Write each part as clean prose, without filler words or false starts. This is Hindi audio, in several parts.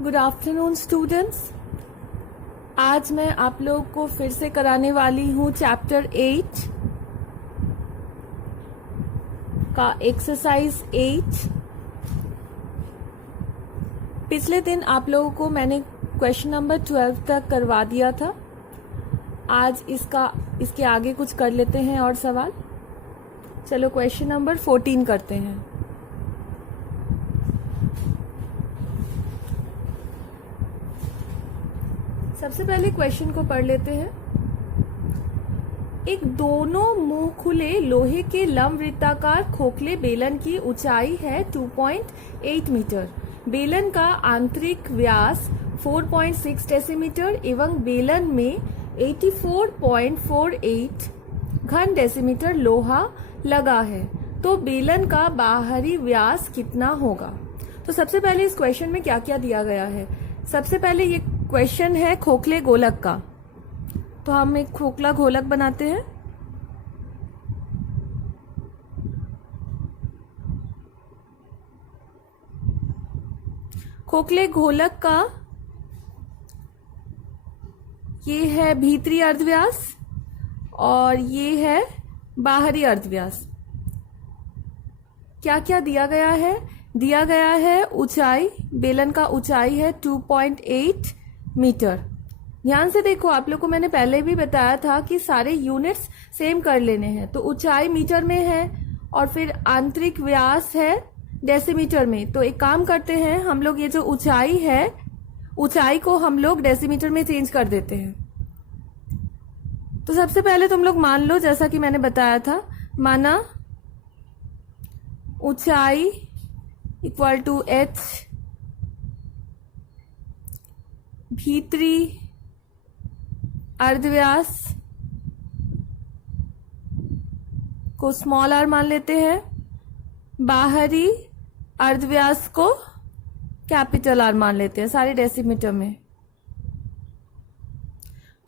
Good afternoon students. आज मैं आप लोगों को फिर से कराने वाली हूँ चैप्टर 8 का एक्सरसाइज 8। पिछले दिन आप लोगों को मैंने क्वेश्चन नंबर 12 तक करवा दिया था। आज इसके आगे कुछ कर लेते हैं और सवाल। चलो क्वेश्चन नंबर 14 करते हैं। सबसे पहले क्वेश्चन को पढ़ लेते हैं। एक दोनों मुंह खुले लोहे के लंबवृत्ताकार खोखले बेलन की ऊंचाई है 2.8 मीटर। बेलन का आंतरिक व्यास 4.6 डेसीमीटर एवं बेलन में 84.48 घन डेसीमीटर लोहा लगा है, तो बेलन का बाहरी व्यास कितना होगा। तो सबसे पहले इस क्वेश्चन में क्या क्या दिया गया है। सबसे पहले ये क्वेश्चन है खोखले गोलक का, तो हम एक खोखला गोलक बनाते हैं। खोखले गोलक का ये है भीतरी अर्धव्यास और ये है बाहरी अर्धव्यास। क्या क्या दिया गया है। दिया गया है ऊंचाई, बेलन का ऊंचाई है 2.8 मीटर। ध्यान से देखो, आप लोग को मैंने पहले भी बताया था कि सारे यूनिट्स सेम कर लेने हैं। तो ऊंचाई मीटर में है और फिर आंतरिक व्यास है डेसीमीटर में। तो एक काम करते हैं, हम लोग ये जो ऊंचाई है, ऊंचाई को हम लोग डेसीमीटर में चेंज कर देते हैं। तो सबसे पहले तुम लोग मान लो, जैसा कि मैंने बताया था, माना ऊंचाई इक्वल टू h, भीतरी अर्धव्यास को स्मॉल r मान लेते हैं, बाहरी अर्धव्यास को कैपिटल R मान लेते हैं, सारे डेसीमीटर में।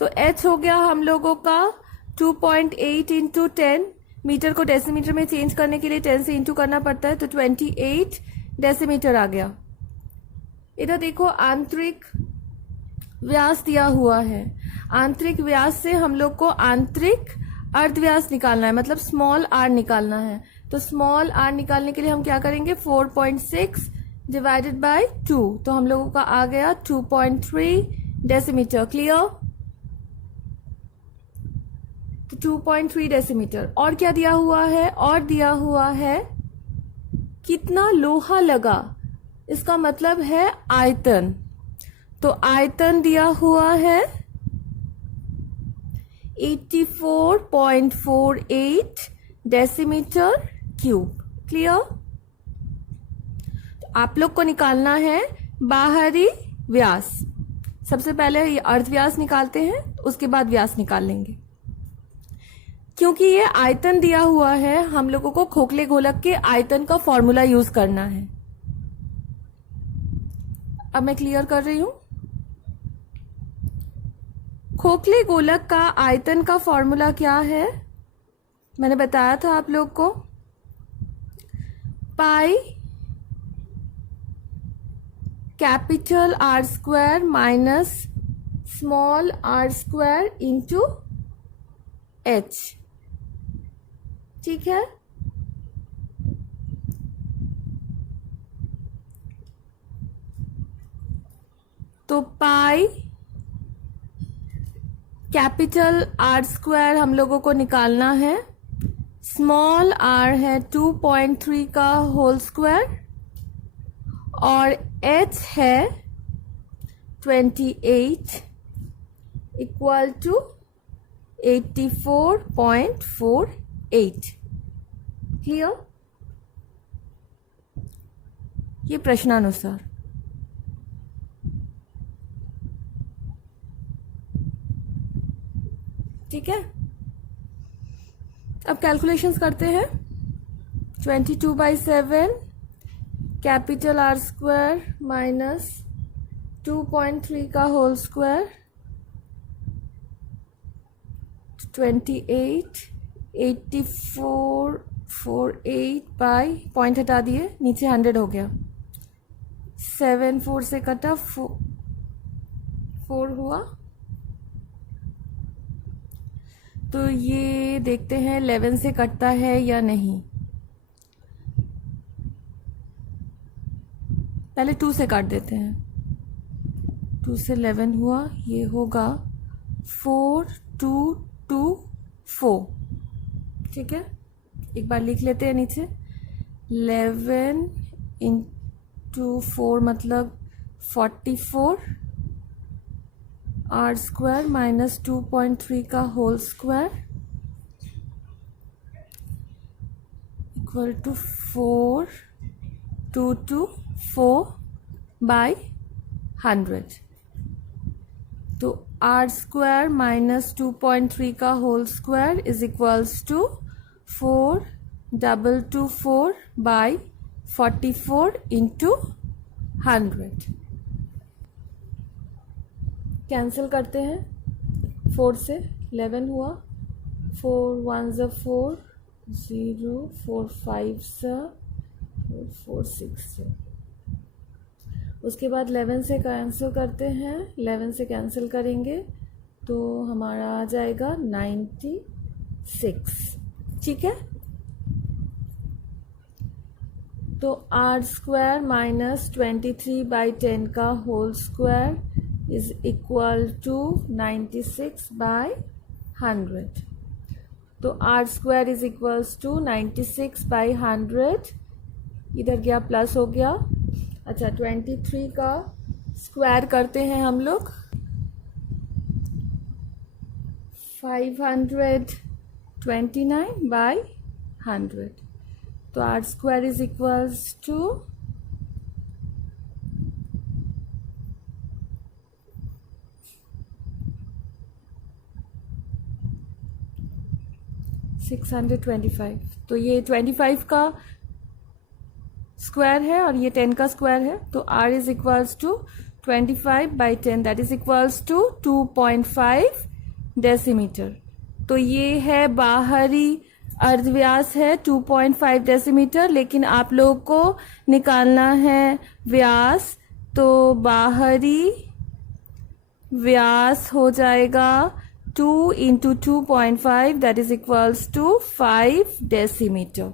तो h हो गया हम लोगों का 2.8 इंटू 10। मीटर को डेसीमीटर में चेंज करने के लिए 10 से इंटू करना पड़ता है, तो 28 डेसीमीटर आ गया। इधर देखो आंतरिक व्यास दिया हुआ है। आंतरिक व्यास से हम लोग को आंतरिक अर्धव्यास निकालना है, मतलब स्मॉल r निकालना है। तो स्मॉल r निकालने के लिए हम क्या करेंगे, 4.6 डिवाइडेड बाय 2, तो हम लोगों का आ गया 2.3 डेसीमीटर। क्लियर। तो 2.3 डेसीमीटर। और क्या दिया हुआ है, और दिया हुआ है कितना लोहा लगा, इसका मतलब है आयतन। तो आयतन दिया हुआ है 84.48 डेसीमीटर क्यूब। क्लियर। तो आप लोग को निकालना है बाहरी व्यास। सबसे पहले ये अर्धव्यास निकालते हैं, उसके बाद व्यास निकाल लेंगे। क्योंकि ये आयतन दिया हुआ है, हम लोगों को खोखले गोलक के आयतन का फॉर्मूला यूज करना है। अब मैं क्लियर कर रही हूं। खोखले गोलक का आयतन का फॉर्मूला क्या है, मैंने बताया था आप लोग को, pi capital R square minus small r square into h। ठीक है। तो पाई कैपिटल R स्क्वायर हम लोगों को निकालना है, स्मॉल r है 2.3 का होल स्क्वायर और h है 28 इक्वल टू 84.48। क्लियर। ये प्रश्नानुसार। ठीक है। अब कैलकुलेशंस करते हैं। 22/7 कैपिटल R स्क्वायर माइनस 2.3 का होल स्क्वायर 28 84.48 बाई पॉइंट हटा दिए, नीचे 100 हो गया, 7 4 से कटा 4 हुआ। तो ये देखते हैं 11 से कटता है या नहीं। पहले 2 से काट देते हैं। 2 से 11 हुआ, ये होगा 4 2 2 4। ठीक है, एक बार लिख लेते हैं नीचे। 11 इंटू 4 मतलब 44 आर स्क्वायर माइनस 2.3 का whole square equal to 4 2 2 4 by 100। तो आर स्क्वायर माइनस 2.3 का whole square is equals to 4224 by 44 into 100। Cancel करते हैं। 4 से 11 हुआ, 4 1 ज़ा 4 0 4 5 ज़ा 4 6 ज़ा। उसके बाद 11 से कैंसिल करते हैं। 11 से कैंसिल करेंगे तो हमारा आ जाएगा 96। ठीक है, तो आर स्क्वायर माइनस 23 बाई 10 का whole square is equal to 96 by 100। तो r square is equals to 96 by 100। इधर गया प्लस हो गया। अच्छा, 23 का स्क्वायर करते हैं हम लोग। 529 बाई 100। तो r square is equals to 625। तो ये 25 का स्क्वायर है और ये 10 का स्क्वायर है। तो r is equals to 25 by 10 that is equals to 2.5 decimetre. तो ये है बाहरी अर्धव्यास है 2.5 डेसीमीटर, लेकिन आप लोगों को निकालना है व्यास। तो बाहरी व्यास हो जाएगा 2 into 2.5 that is equals to 5 decimetre.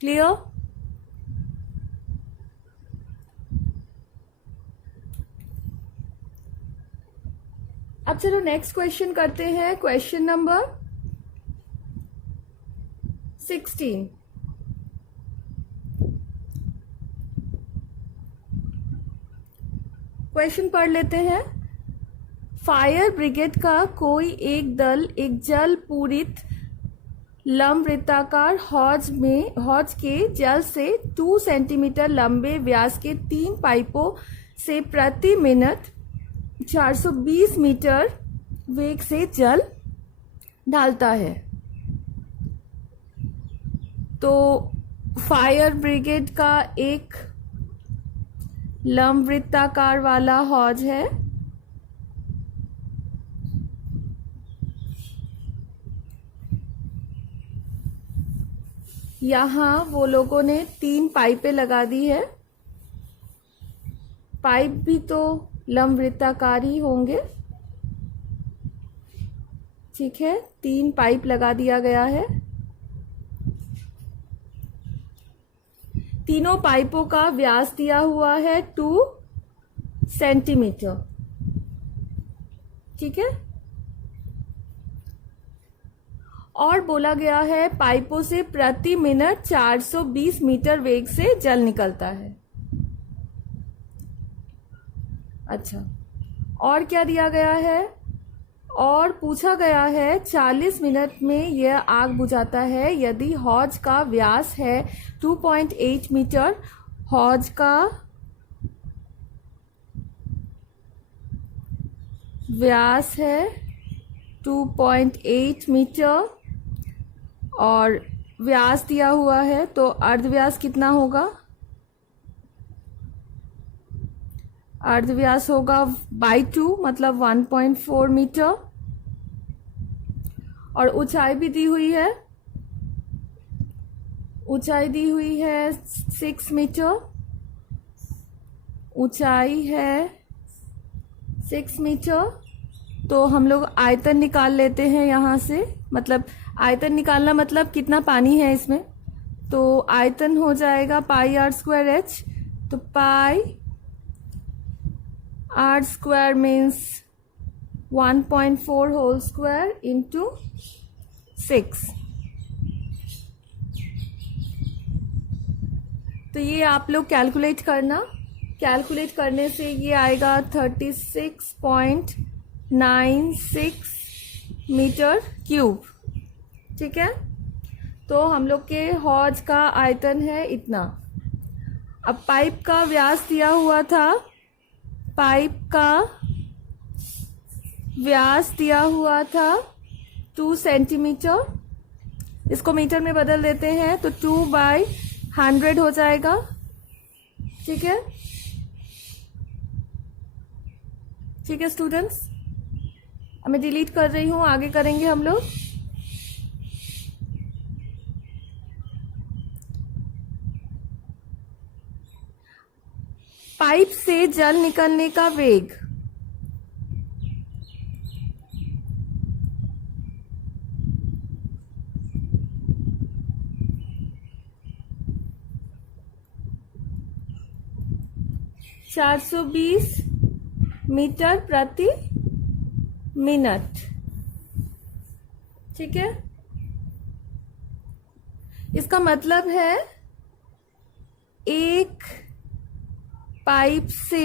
Clear? अब चलो नेक्स्ट क्वेश्चन करते हैं। Question number 16। क्वेश्चन पढ़ लेते हैं। फायर ब्रिगेड का कोई एक दल एक जल पूरित लंबवृत्ताकार हौज के जल से 2 सेंटीमीटर लंबे व्यास के 3 पाइपों से प्रति मिनट 420 मीटर वेग से जल डालता है। तो फायर ब्रिगेड का एक लंबवृत्ताकार वाला हौज है। यहाँ वो लोगों ने 3 पाइपें लगा दी है। पाइप भी तो लंबवृत्ताकार ही होंगे। ठीक है, 3 पाइप लगा दिया गया है। तीनों पाइपों का व्यास दिया हुआ है 2 सेंटीमीटर। ठीक है, और बोला गया है पाइपों से प्रति मिनट 420 मीटर वेग से जल निकलता है। अच्छा, और क्या दिया गया है? और पूछा गया है 40 मिनट में यह आग बुझाता है यदि हौज का व्यास है 2.8 मीटर। हौज का व्यास है 2.8 मीटर और व्यास दिया हुआ है, तो अर्धव्यास कितना होगा? अर्धव्यास होगा बाई 2 मतलब 1.4 मीटर। और ऊंचाई भी दी हुई है। ऊंचाई दी हुई है 6 मीटर। ऊंचाई है 6 मीटर। तो हम लोग आयतन निकाल लेते हैं यहाँ से, मतलब आयतन निकालना मतलब कितना पानी है इसमें। तो आयतन हो जाएगा पाई आर स्क्वायर एच। तो pi R square means 1.4 whole square into 6। तो ये आप लोग कैलकुलेट करना। कैलकुलेट करने से ये आएगा 36.96 मीटर क्यूब। ठीक है, तो हम लोग के हौज का आयतन है इतना। अब पाइप का व्यास दिया हुआ था, पाइप का व्यास दिया हुआ था 2 सेंटीमीटर। इसको मीटर में बदल देते हैं तो 2/100 हो जाएगा। ठीक है, ठीक है स्टूडेंट्स, अब मैं डिलीट कर रही हूं, आगे करेंगे हम लोग। पाइप से जल निकलने का वेग। (420 मीटर प्रति मिनट। ठीक है, इसका मतलब है एक पाइप से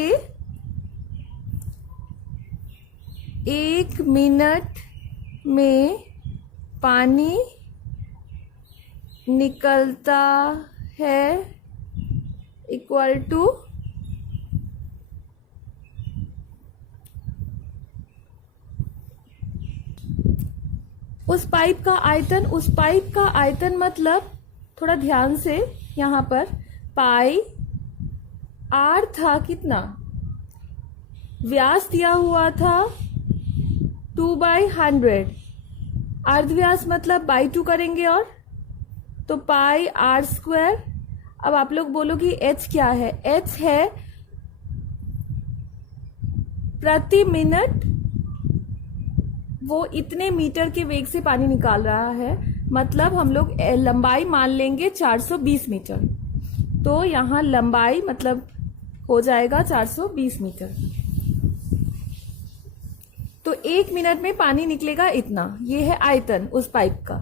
1 मिनट में पानी निकलता है इक्वल टू उस पाइप का आयतन। उस पाइप का आयतन मतलब, थोड़ा ध्यान से यहाँ पर, पाई आर था कितना, व्यास दिया हुआ था 2/100, अर्धव्यास मतलब बाई 2 करेंगे और, तो पाई आर स्क्वायर। अब आप लोग बोलोगे एच क्या है? एच है प्रति मिनट, वो इतने मीटर के वेग से पानी निकाल रहा है, मतलब हम लोग लंबाई मान लेंगे 420 मीटर। तो यहाँ लंबाई मतलब हो जाएगा 420 मीटर। तो 1 मिनट में पानी निकलेगा इतना, ये है आयतन उस पाइप का।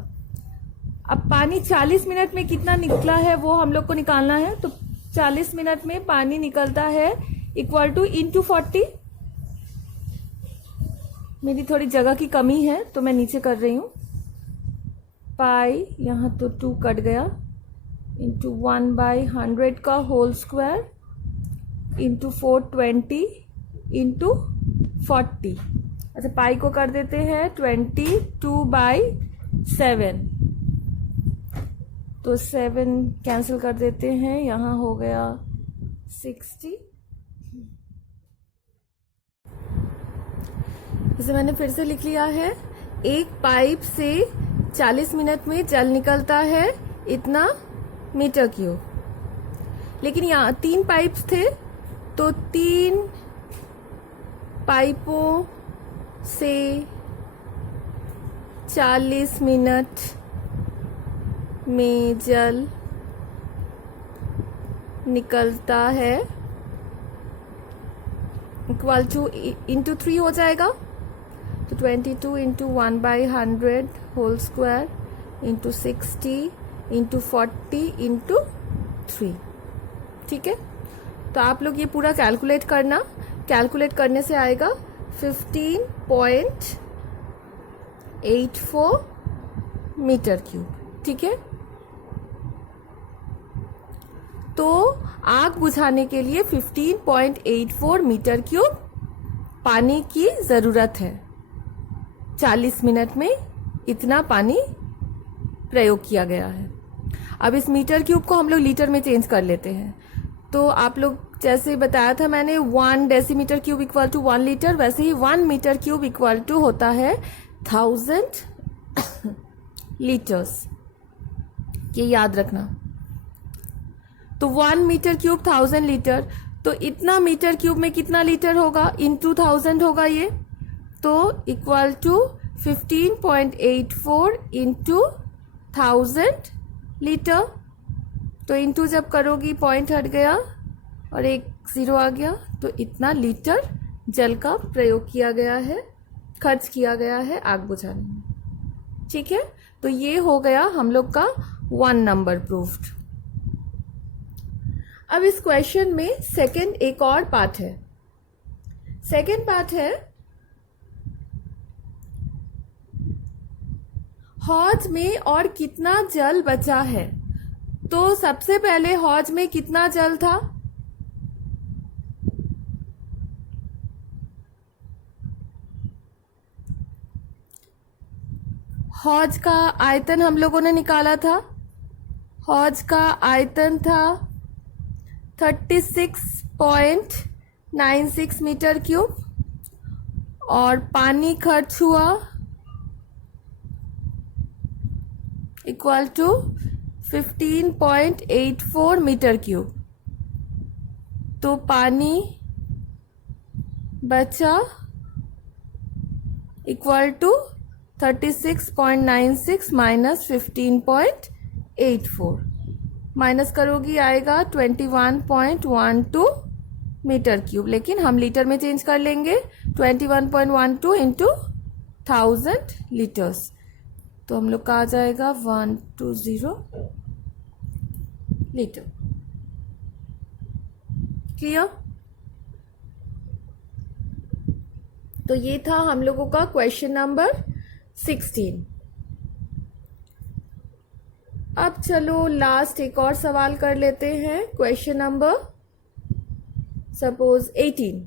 अब पानी 40 मिनट में कितना निकला है वो हम लोग को निकालना है। तो 40 मिनट में पानी निकलता है इक्वल टू इंटू 40। मेरी थोड़ी जगह की कमी है तो मैं नीचे कर रही हूं। पाई, यहाँ तो 2 कट गया, इंटू 1/100 का होल स्क्वायर इंटू 420 इंटू 40। अच्छा, पाई को कर देते हैं 22/7, तो 7 कैंसिल कर देते हैं, यहाँ हो गया 60। इसे मैंने फिर से लिख लिया है। एक पाइप से 40 मिनट में जल निकलता है इतना मीटर क्यूब। लेकिन यहाँ 3 पाइप्स थे, तो 3 पाइपों से 40 मिनट में जल निकलता है इक्वल टू इंटू 3 हो जाएगा। तो 22 into 1/100 whole square into 60 into 40 into 3। ठीक है, तो आप लोग ये पूरा कैलकुलेट करना। कैलकुलेट करने से आएगा 15.84 मीटर क्यूब। ठीक है, तो आग बुझाने के लिए 15.84 मीटर क्यूब पानी की जरूरत है। 40 मिनट में इतना पानी प्रयोग किया गया है। अब इस मीटर क्यूब को हम लोग लीटर में चेंज कर लेते हैं। तो आप लोग जैसे बताया था मैंने 1 decimetre cube equal to 1 litre, वैसे ही 1 मीटर क्यूब इक्वल टू होता है 1000 लीटर्स। ये याद रखना। तो 1 मीटर क्यूब 1000 लीटर, तो इतना मीटर क्यूब में कितना लीटर होगा, इनटू 1000 होगा ये, तो इक्वल टू 15.84 इंटू 1000 लीटर। तो इंटू जब करोगी पॉइंट हट गया और एक ज़ीरो आ गया, तो इतना लीटर जल का प्रयोग किया गया है, खर्च किया गया है आग बुझाने में। ठीक है, तो ये हो गया हम लोग का 1 नंबर प्रूफ्ड। अब इस क्वेश्चन में सेकंड एक और पार्ट है। सेकंड पार्ट है, हौज में और कितना जल बचा है। तो सबसे पहले हौज में कितना जल था, हौज का आयतन हम लोगों ने निकाला था। हौज का आयतन था 36.96 मीटर क्यूब और पानी खर्च हुआ इक्वल टू 15.84 मीटर क्यूब। तो पानी बचा इक्वल टू 36.96 माइनस 15.84, माइनस करोगी आएगा 21.12 मीटर क्यूब, लेकिन हम लीटर में चेंज कर लेंगे। 21.12 इंटू 1000 लीटर्स, तो हम लोग का आ जाएगा 120 लीटर। क्लियर? तो ये था हम लोगों का क्वेश्चन नंबर 16। अब चलो लास्ट एक और सवाल कर लेते हैं, question number suppose 18।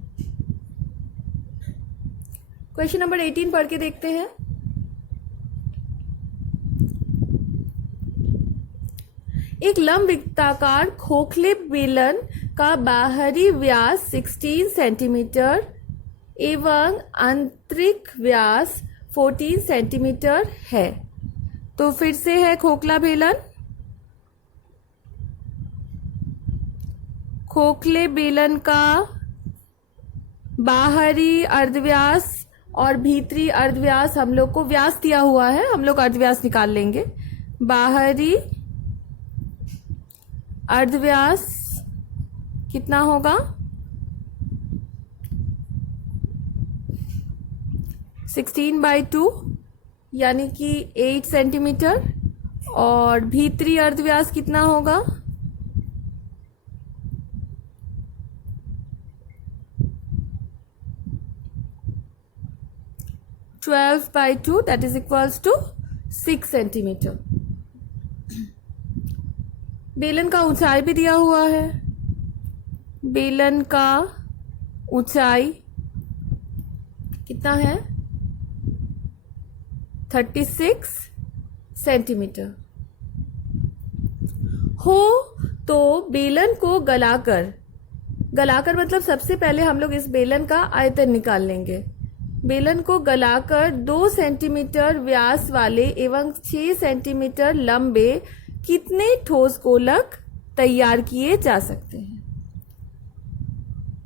Question number 18 पढ़ के देखते हैं। एक लंबवृत्ताकार खोखले बेलन का बाहरी व्यास 16 सेंटीमीटर एवं आंतरिक व्यास 14 सेंटीमीटर है। तो फिर से है खोखला बेलन, खोखले बेलन का बाहरी अर्धव्यास और भीतरी अर्धव्यास, हम लोग को व्यास दिया हुआ है, हम लोग अर्धव्यास निकाल लेंगे। बाहरी अर्धव्यास कितना होगा, 16/2 यानी कि 8 सेंटीमीटर, और भीतरी अर्धव्यास कितना होगा, 12/2 that is equals to 6 centimetre. बेलन का ऊंचाई भी दिया हुआ है। बेलन का ऊंचाई कितना है, 36 सेंटीमीटर हो। तो बेलन को गलाकर मतलब सबसे पहले हम लोग इस बेलन का आयतन निकाल लेंगे। बेलन को गलाकर 2 सेंटीमीटर व्यास वाले एवं 6 सेंटीमीटर लंबे कितने ठोस गोलक तैयार किए जा सकते हैं।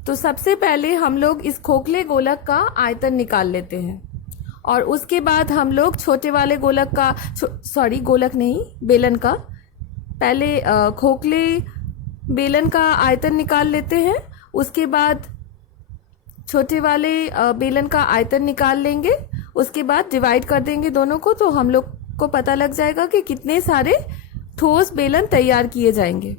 तो सबसे पहले हम लोग इस खोखले गोलक का आयतन निकाल लेते हैं और उसके बाद हम लोग छोटे वाले गोलक का गोलक नहीं, बेलन का, पहले खोखले बेलन का आयतन निकाल लेते हैं, उसके बाद छोटे वाले बेलन का आयतन निकाल लेंगे, उसके बाद डिवाइड कर देंगे दोनों को, तो हम लोग को पता लग जाएगा कि कितने सारे ठोस बेलन तैयार किए जाएंगे।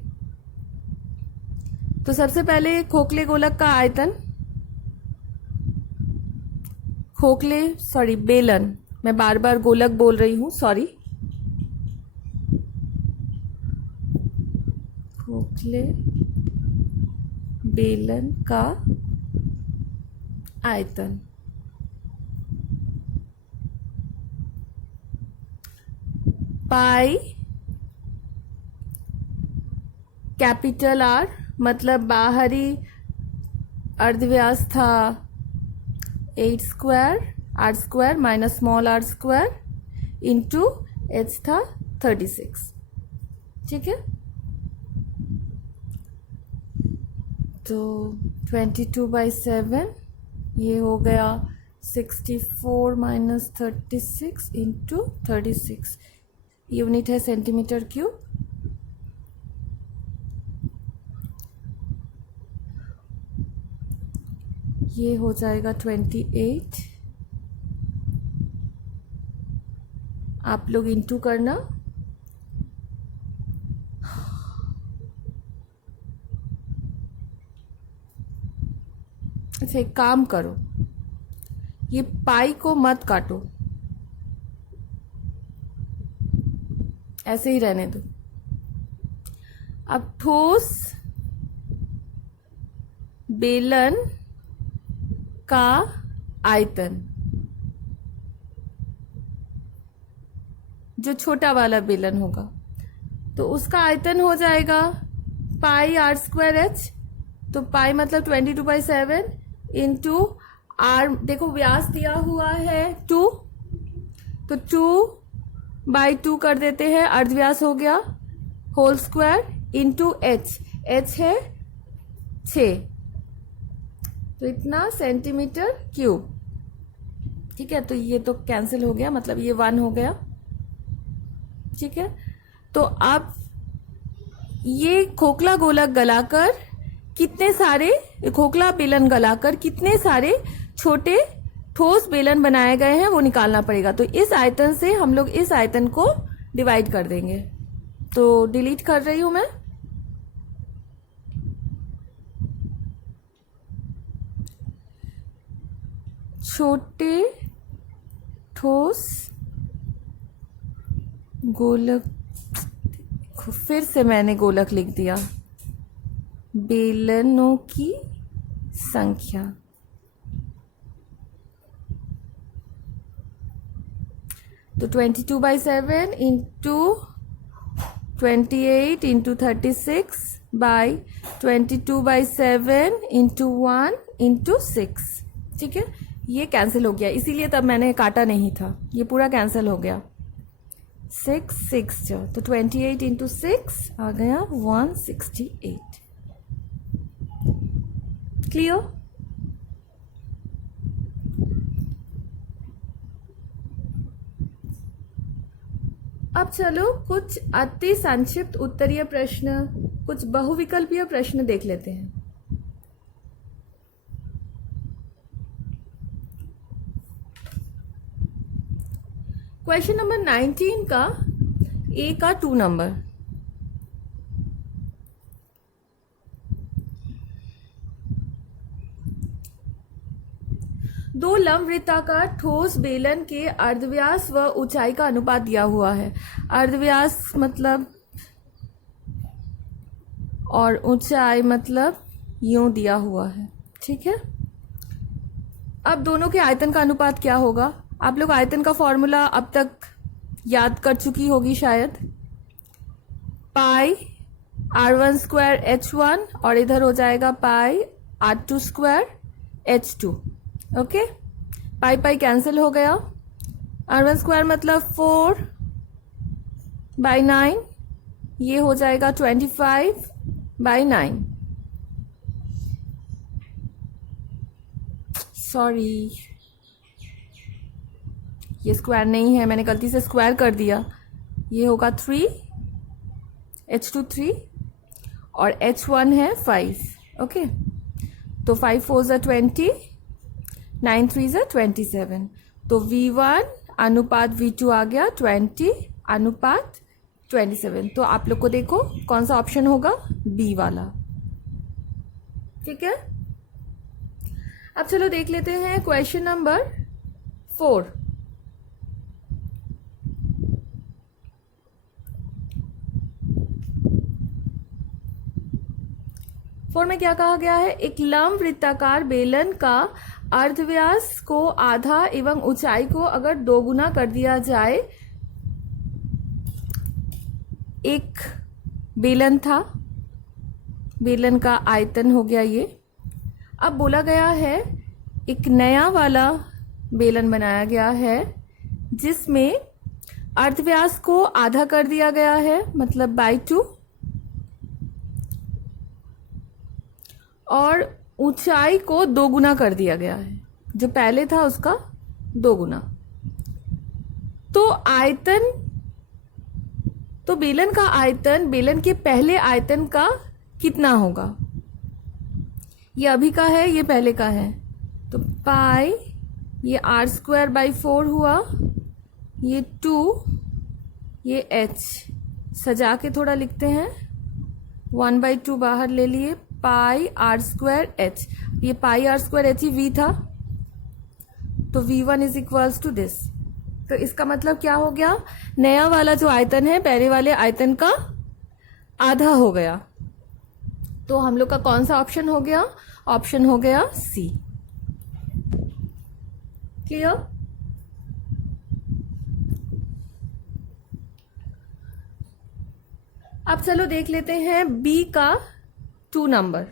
तो सबसे पहले खोखले गोलक का आयतन, बेलन, मैं बार बार गोलक बोल रही हूं, सॉरी, खोखले बेलन का आयतन पाई कैपिटल आर, मतलब बाहरी अर्धव्यास था 8 square R square minus small R square into H था 36। ठीक है, तो 22/7 ये हो गया 64 माइनस 36 इंटू 36, यूनिट है सेंटीमीटर क्यूब। ये हो जाएगा 28, आप लोग इंटू करना। अच्छा एक काम करो, ये पाई को मत काटो, ऐसे ही रहने दो। अब ठोस बेलन का आयतन, जो छोटा वाला बेलन होगा, तो उसका आयतन हो जाएगा पाई आर स्क्वायर एच। तो पाई मतलब 22/7 इंटू आर, देखो व्यास दिया हुआ है 2, तो 2/2 कर देते हैं, अर्धव्यास हो गया, whole square into H, H है 6, तो इतना सेंटीमीटर क्यूब। ठीक है, तो ये तो कैंसिल हो गया, मतलब ये 1 हो गया। ठीक है, तो अब ये खोखला गोलक गलाकर कितने सारे, खोखला बेलन गलाकर कितने सारे छोटे ठोस बेलन बनाए गए हैं वो निकालना पड़ेगा। तो इस आयतन से हम लोग इस आयतन को डिवाइड कर देंगे। तो डिलीट कर रही हूं मैं। छोटे ठोस गोलक, फिर से मैंने गोलक लिख दिया, बेलनों की संख्या। तो 22/7 into 28 into 36 by 22/7 into 1 into 6। ठीक है, ये कैंसिल हो गया, इसीलिए तब मैंने काटा नहीं था, ये पूरा कैंसिल हो गया। 6 6 जो, तो 28 इंटू 6 आ गया 168। क्लियर? अब चलो कुछ अति संक्षिप्त उत्तरीय प्रश्न, कुछ बहुविकल्पीय प्रश्न देख लेते हैं। क्वेश्चन नंबर 19 का ए का 2 नंबर। दो लंबवृत्ताकार ठोस बेलन के अर्धव्यास व ऊंचाई का अनुपात दिया हुआ है। अर्धव्यास मतलब और ऊंचाई मतलब यूं दिया हुआ है। ठीक है, अब दोनों के आयतन का अनुपात क्या होगा? आप लोग आयतन का फॉर्मूला अब तक याद कर चुकी होगी शायद। पाई r1 स्क्वायर h1 और इधर हो जाएगा पाई r2 स्क्वायर h2। ओके, पाई पाई कैंसिल हो गया। r1 स्क्वायर मतलब 4/9, ये हो जाएगा 25/9। सॉरी, ये स्क्वायर नहीं है, मैंने गलती से स्क्वायर कर दिया। ये होगा 3, h2 3 और h1 है 5। ओके, तो 5 4 ज़ा 20, 9 3 ज़ा 27। तो v1 अनुपात v2 आ गया 20 अनुपात 27। तो आप लोग को देखो कौन सा ऑप्शन होगा, बी वाला। ठीक है, अब चलो देख लेते हैं क्वेश्चन नंबर 4। में क्या कहा गया है? एक लंब वृत्ताकार बेलन का अर्धव्यास को आधा एवं ऊंचाई को अगर 2 गुना कर दिया जाए। एक बेलन था, बेलन का आयतन हो गया ये। अब बोला गया है एक नया वाला बेलन बनाया गया है जिसमें अर्धव्यास को आधा कर दिया गया है, मतलब बाई 2, और ऊंचाई को 2 गुना कर दिया गया है, जो पहले था उसका 2 गुना। तो आयतन, तो बेलन का आयतन बेलन के पहले आयतन का कितना होगा? ये अभी का है, ये पहले का है, तो पाई, ये r²/4 हुआ, ये 2, ये h, सजा के थोड़ा लिखते हैं, 1/2 बाहर ले लिए, पाई r²h, ये पाई r²h ही v था, तो v1 is equals to this. तो इसका मतलब क्या हो गया? नया वाला जो आयतन है पहले वाले आयतन का आधा हो गया। तो हम लोग का कौन सा ऑप्शन हो गया? ऑप्शन हो गया सी। क्लियर? अब चलो देख लेते हैं बी का 2 नंबर।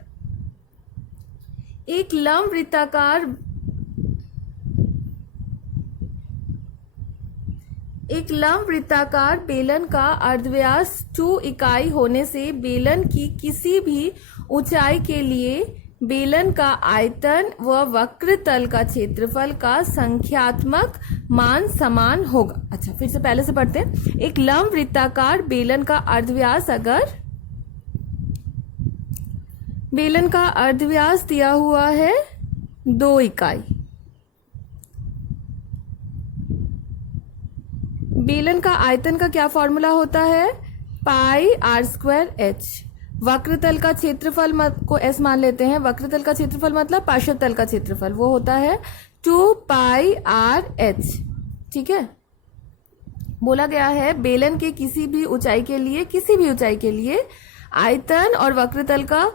एक लंब वृत्ताकार बेलन का अर्धव्यास 2 इकाई होने से बेलन की किसी भी ऊंचाई के लिए बेलन का आयतन व वक्र तल का क्षेत्रफल का संख्यात्मक मान समान होगा। अच्छा, फिर से पहले से पढ़ते हैं। एक लंब वृत्ताकार बेलन का अर्धव्यास, अगर बेलन का अर्धव्यास दिया हुआ है 2 इकाई, बेलन का आयतन का क्या फॉर्मूला होता है? पाई r²h। वक्रतल का क्षेत्रफल को s मान लेते हैं। वक्रतल का क्षेत्रफल मतलब पार्श्व तल का क्षेत्रफल, वो होता है 2 पाई r h। ठीक है, बोला गया है बेलन के किसी भी ऊंचाई के लिए आयतन और वक्रतल का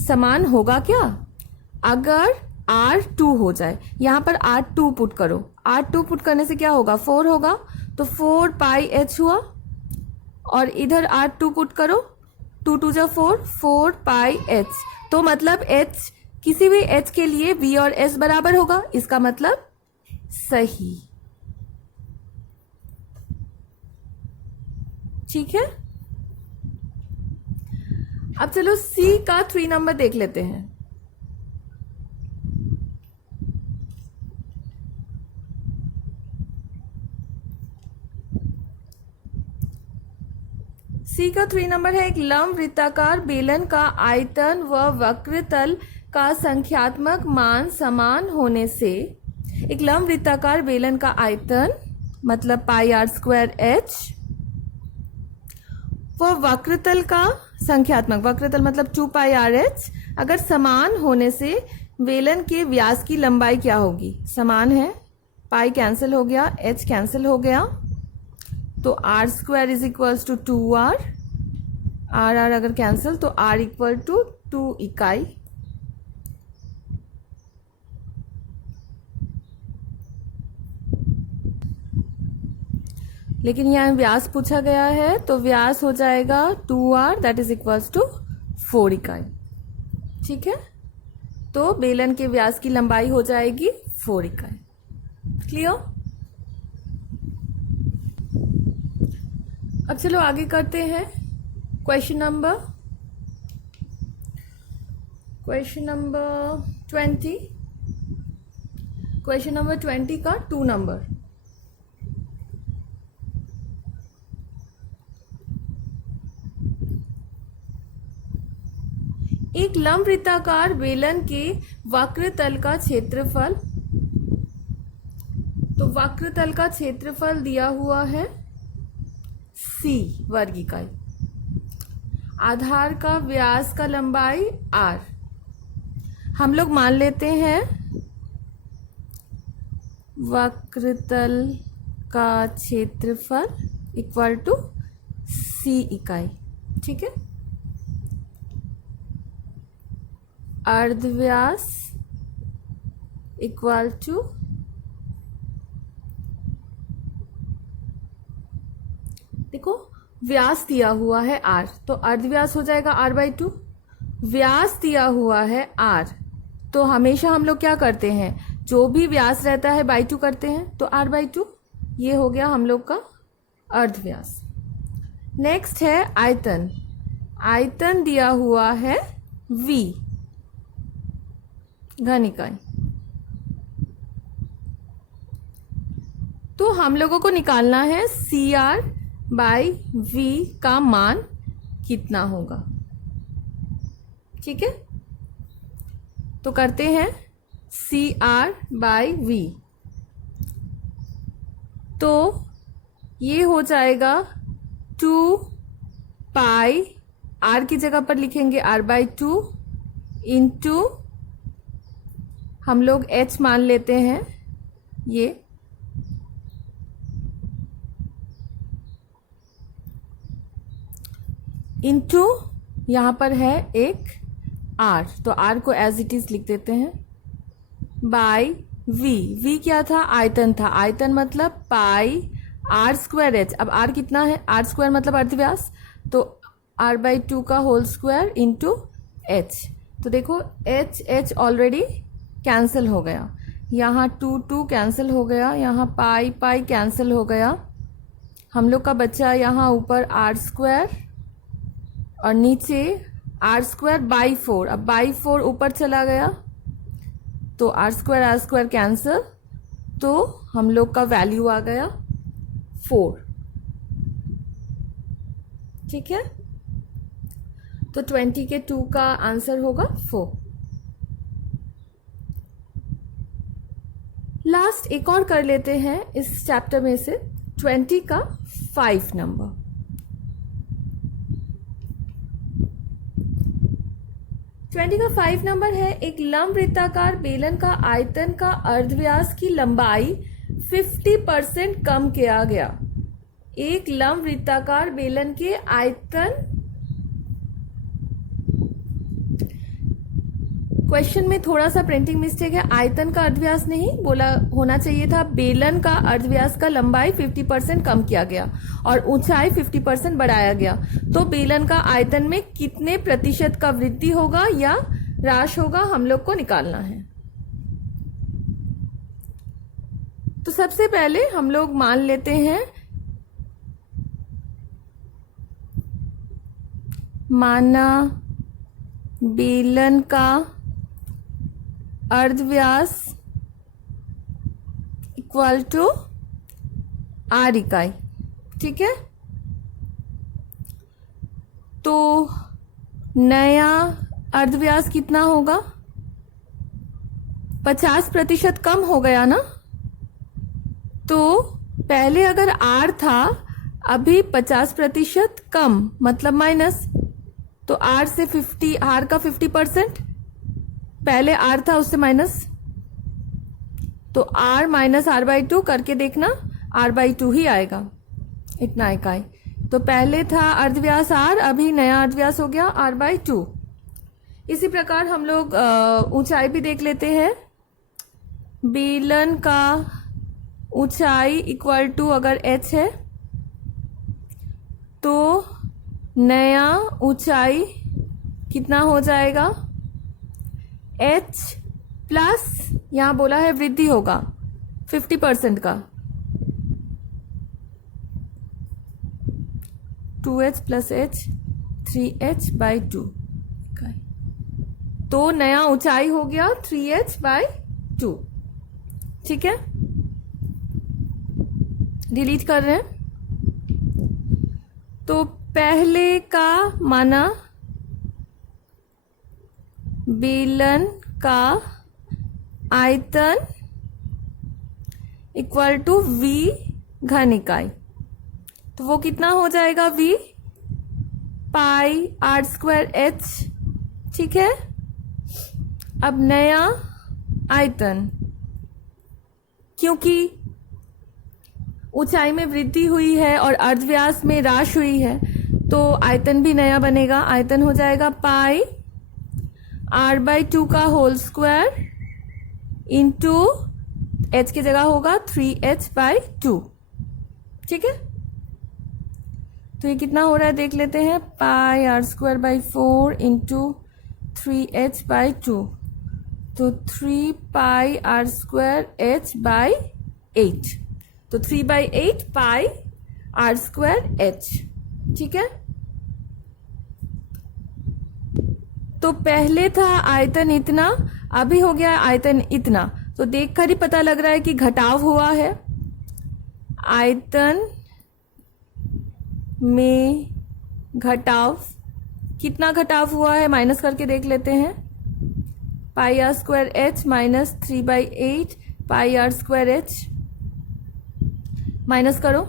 समान होगा क्या? अगर r2 हो जाए, यहां पर r2 पुट करो, r2 पुट करने से क्या होगा? 4 होगा, तो 4 पाई h हुआ, और इधर r2 पुट करो, 2 2 जा 4, 4 पाई h। तो मतलब h, किसी भी h के लिए v और s बराबर होगा, इसका मतलब सही। ठीक है, अब चलो C का 3 नंबर देख लेते हैं। C का 3 नंबर है, एक लंब वृत्ताकार बेलन का आयतन व वक्र तल का संख्यात्मक मान समान होने से, एक लंब वृत्ताकार बेलन का आयतन मतलब पाई r²h व वक्रतल का संख्यात्मक, वक्रतल मतलब 2 पाई r h, अगर समान होने से बेलन के व्यास की लंबाई क्या होगी? समान है, पाई कैंसिल हो गया, h कैंसिल हो गया, तो r² is equals to 2r, r अगर कैंसिल तो r इक्वल टू 2 इकाई। लेकिन यहाँ व्यास पूछा गया है, तो व्यास हो जाएगा 2r, that is equals to 4 इकाई। ठीक है, तो बेलन के व्यास की लंबाई हो जाएगी 4 इकाई। क्लियर? अब चलो आगे करते हैं क्वेश्चन नंबर 20। क्वेश्चन नंबर 20 का 2 नंबर। एक लंब वृत्ताकार बेलन के वक्र तल का क्षेत्रफल, तो वक्र तल का क्षेत्रफल दिया हुआ है c वर्ग इकाई, आधार का व्यास का लंबाई r। हम लोग मान लेते हैं वक्रतल का क्षेत्रफल इक्वल टू c इकाई। ठीक है, अर्धव्यास इक्वल टू देखो व्यास दिया हुआ है r, तो अर्धव्यास हो जाएगा r/2। व्यास दिया हुआ है r, तो हमेशा हम लोग क्या करते हैं, जो भी व्यास रहता है /2 करते हैं, तो r/2 ये हो गया हम लोग का अर्धव्यास। नेक्स्ट है आयतन। आयतन दिया हुआ है v, घन इकाई। तो हम लोगों को निकालना है CR/V का मान कितना होगा। ठीक है, तो करते हैं CR/V। तो ये हो जाएगा 2 पाई, R की जगह पर लिखेंगे R/2 इंटू, हम लोग H मान लेते हैं ये, इंटू यहाँ पर है एक R, तो R को एज इट इज लिख देते हैं, बाई V क्या था, आयतन था, आयतन मतलब पाई R²H। अब R कितना है, R² मतलब अर्धव्यास, तो R/2 का होल स्क्वायर इंटू H। तो देखो H ऑलरेडी कैंसिल हो गया, यहाँ 2 कैंसिल हो गया, यहाँ पाई कैंसिल हो गया, हम लोग का बच्चा यहाँ ऊपर R² और नीचे R²/4। अब बाई 4 ऊपर चला गया तो R² कैंसिल, तो हम लोग का वैल्यू आ गया 4। ठीक है, तो 20 के 2 का आंसर होगा 4। लास्ट एक और कर लेते हैं इस चैप्टर में से, 20 का 5 नंबर। 20 का 5 नंबर है, एक लंब वृत्ताकार बेलन का आयतन का अर्धव्यास की लंबाई 50% कम किया गया। एक लंब वृत्ताकार बेलन के आयतन, क्वेश्चन में थोड़ा सा प्रिंटिंग मिस्टेक है, आयतन का अर्धव्यास नहीं बोला, होना चाहिए था बेलन का अर्धव्यास का लंबाई 50% कम किया गया और ऊंचाई 50% बढ़ाया गया। तो बेलन का आयतन में कितने प्रतिशत का वृद्धि होगा या ह्रास होगा, हम लोग को निकालना है। तो सबसे पहले हम लोग मान लेते हैं, माना बेलन का अर्धव्यास इक्वल टू R इकाई। ठीक है, तो नया अर्धव्यास कितना होगा, 50% कम हो गया ना। तो पहले अगर R था, अभी 50% कम मतलब माइनस, तो R से 50, R का 50%, पहले R था उससे माइनस, तो R माइनस R/2 करके देखना, R/2 ही आएगा, इतना इकाई। तो पहले था अर्धव्यास R, अभी नया अर्धव्यास हो गया R/2। इसी प्रकार हम लोग ऊंचाई भी देख लेते हैं, बेलन का ऊंचाई इक्वल टू अगर H है, तो नया ऊंचाई कितना हो जाएगा, H प्लस, यहां बोला है वृद्धि होगा 50% का, 2H प्लस H 3H/2। तो नया ऊंचाई हो गया 3H/2। ठीक है, डिलीट कर रहे हैं। तो पहले का माना बेलन का आयतन इक्वल टू V घन इकाई, तो वो कितना हो जाएगा, V पाई R²H। ठीक है, अब नया आयतन, क्योंकि ऊंचाई में वृद्धि हुई है और अर्धव्यास में ह्रास हुई है, तो आयतन भी नया बनेगा। आयतन हो जाएगा पाई R/2 का होल स्क्वायर इंटू H की जगह होगा 3H/2। ठीक है, तो ये कितना हो रहा है देख लेते हैं, पाई R²/4 इंटू 3H/2, तो 3 पाई R²H/8, तो 3/8 पाई R²H। ठीक है, तो पहले था आयतन इतना, अभी हो गया आयतन इतना, तो देखकर ही पता लग रहा है कि घटाव हुआ है। आयतन में घटाव, कितना घटाव हुआ है माइनस करके देख लेते हैं। Pi R square H minus 3/8 pi R square H, minus करो।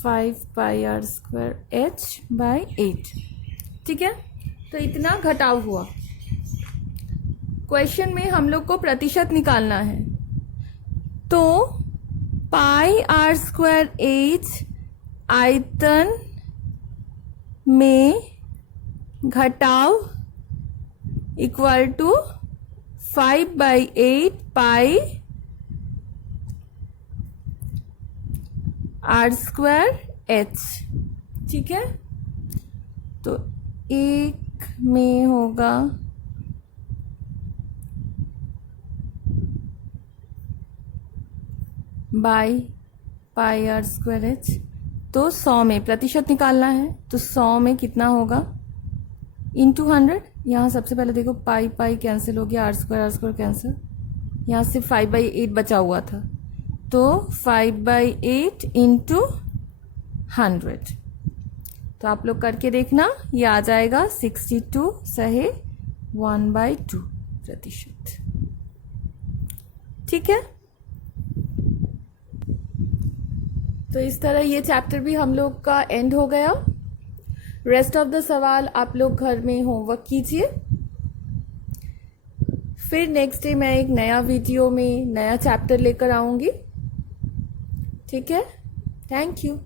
Five pi R square H by 8, ठीक है। तो इतना घटाव हुआ। क्वेश्चन में हम लोग को प्रतिशत निकालना है, तो पाई आर स्क्वायर एच आयतन में घटाव equal to 5/8 pi R square H, ठीक है। तो एक में होगा by pi R square H, तो 100 में प्रतिशत निकालना है, तो 100 में कितना होगा इंटू 100। यहाँ सबसे पहले देखो पाई पाई कैंसिल हो गया, आर स्क्वायर कैंसिल, यहाँ सिर्फ 5/8 बचा हुआ था, तो 5/8 इंटू 100। तो आप लोग करके देखना, ये आ जाएगा 62 सहे 1/2 प्रतिशत, ठीक है। तो इस तरह ये चैप्टर भी हम लोग का एंड हो गया। रेस्ट ऑफ द सवाल आप लोग घर में होमवर्क कीजिए, फिर नेक्स्ट डे मैं एक नया वीडियो में नया चैप्टर लेकर आऊंगी, ठीक है। Thank you.